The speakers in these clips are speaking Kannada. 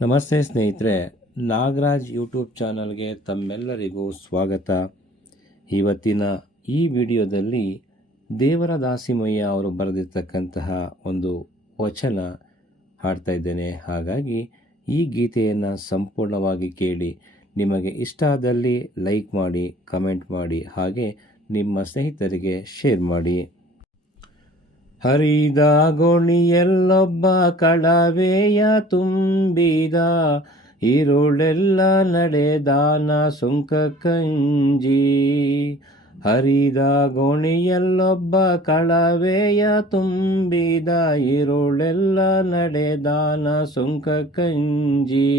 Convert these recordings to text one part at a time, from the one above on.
ನಮಸ್ತೆ ಸ್ನೇಹಿತರೆ, ನಾಗರಾಜ್ ಯೂಟ್ಯೂಬ್ ಚಾನಲ್ಗೆ ತಮ್ಮೆಲ್ಲರಿಗೂ ಸ್ವಾಗತ. ಇವತ್ತಿನ ಈ ವಿಡಿಯೋದಲ್ಲಿ ದೇವರ ದಾಸಿಮಯ್ಯ ಅವರು ಬರೆದಿರ್ತಕ್ಕಂತಹ ಒಂದು ವಚನ ಹಾಡ್ತಾ ಇದ್ದೇನೆ. ಹಾಗಾಗಿ ಈ ಗೀತೆಯನ್ನು ಸಂಪೂರ್ಣವಾಗಿ ಕೇಳಿ. ನಿಮಗೆ ಇಷ್ಟ ಆದಲ್ಲಿ ಲೈಕ್ ಮಾಡಿ, ಕಮೆಂಟ್ ಮಾಡಿ, ಹಾಗೆ ನಿಮ್ಮ ಸ್ನೇಹಿತರಿಗೆ ಶೇರ್ ಮಾಡಿ. ಹರಿದ ಗೋಣಿಯಲ್ಲೊಬ್ಬ ಕಳವೆಯ ತುಂಬಿದ, ಇರುಳೆಲ್ಲ ನಡೆದಾನ ಸುಂಕ ಕಂಜಿ. ಹರಿದ ಗೋಣಿಯಲ್ಲೊಬ್ಬ ಕಳವೆಯ ತುಂಬಿದ, ಇರುಳೆಲ್ಲ ನಡೆದಾನ ಸುಂಕ ಕಂಜಿ.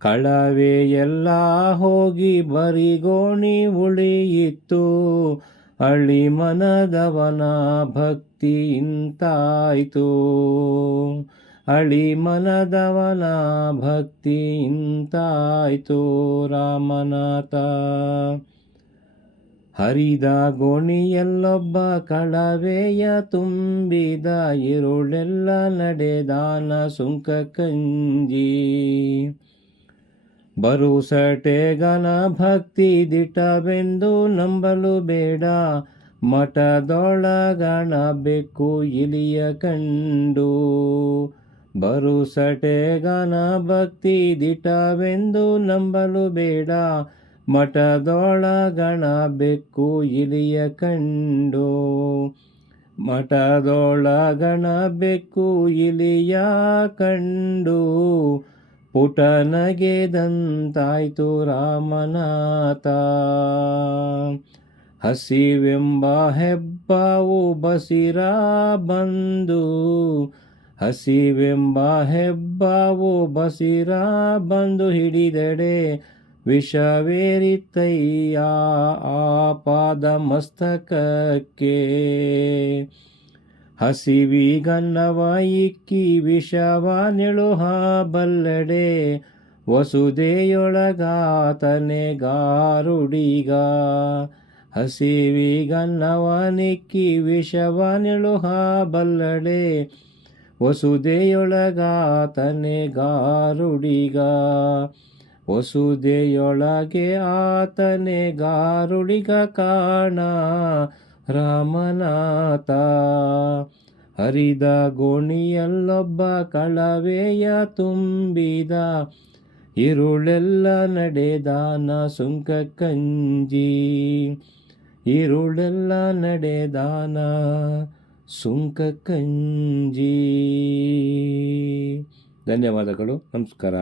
ಕಳವೆಯೆಲ್ಲ ಹೋಗಿ ಬರಿಗೋಣಿ ಉಳಿಯಿತು, ಅಳಿ ಮನದವನ ಭಕ್ತಿ ಇಂತಾಯ್ತು. ಅಳಿ ಮನದವನ ಭಕ್ತಿ ಇಂತಾಯ್ತು ರಾಮನಾಥ. ಹರಿದ ಗೋಣಿಯಲ್ಲೊಬ್ಬ ಕಳವೆಯ ತುಂಬಿದ, ಇರುಳೆಲ್ಲ ನಡೆದಾನ ಸುಂಕ ಕಂಜಿ. ಬರುಸಟೆಗನ ಭಕ್ತಿ ದಿಟವೆಂದು ನಂಬಲು ಬೇಡ, ಮಠದೊಳಗಣ ಬೆಕ್ಕು ಇಲಿಯ ಕಂಡು. ಬರುಸಟೆಗನ ಭಕ್ತಿ ದಿಟವೆಂದು ನಂಬಲು ಬೇಡ, ಮಠದೊಳಗಣ ಬೆಕ್ಕು ಇಲಿಯ ಕಂಡು. ಮಠದೊಳಗಣ ಬೆಕ್ಕು ಇಲಿಯ ಕಂಡು, ಪುಟನಗೆದಂತಾಯ್ತು ರಾಮನಾಥ. ಹಸಿವೆಂಬ ಹೆಬ್ಬಾವು ಬಸಿರ ಬಂದು, ಹಸಿವೆಂಬ ಹೆಬ್ಬಾವು ಬಸಿರ ಬಂದು ಹಿಡಿದೆಡೆ, ವಿಷವೇರಿತಯ್ಯ ಆಪಾದ ಮಸ್ತಕಕ್ಕೆ. ಹಸಿವಿಗನ್ನವ ಇಕ್ಕಿ ವಿಷವ ನಿಳುಹ ಬಲ್ಲಡೆ, ವಸುದೆಯೊಳಗಾತನೆ ಗಾರುಡಿಗ. ಹಸಿವಿಗನ್ನವ ನಿಕ್ಕಿ ವಿಷವ ನಿಳುಹ ಬಲ್ಲಡೆ, ವಸುದೆಯೊಳಗಾತನೆ ಗಾರುಡಿಗ. ವಸುದೆಯೊಳಗೆ ಆತನೆ ಗಾರುಡಿಗ ಕಾಣ ರಾಮನಾಥ. ಹರಿದ ಗೋಣಿಯಲ್ಲೊಬ್ಬ ಕಳವೆಯ ತುಂಬಿದ, ಇರುಳೆಲ್ಲ ನಡೆದಾನ ಸುಂಕ ಕಂಜಿ. ಇರುಳೆಲ್ಲ ನಡೆದಾನ ಸುಂಕ ಕಂಜಿ. ಧನ್ಯವಾದಗಳು. ನಮಸ್ಕಾರ.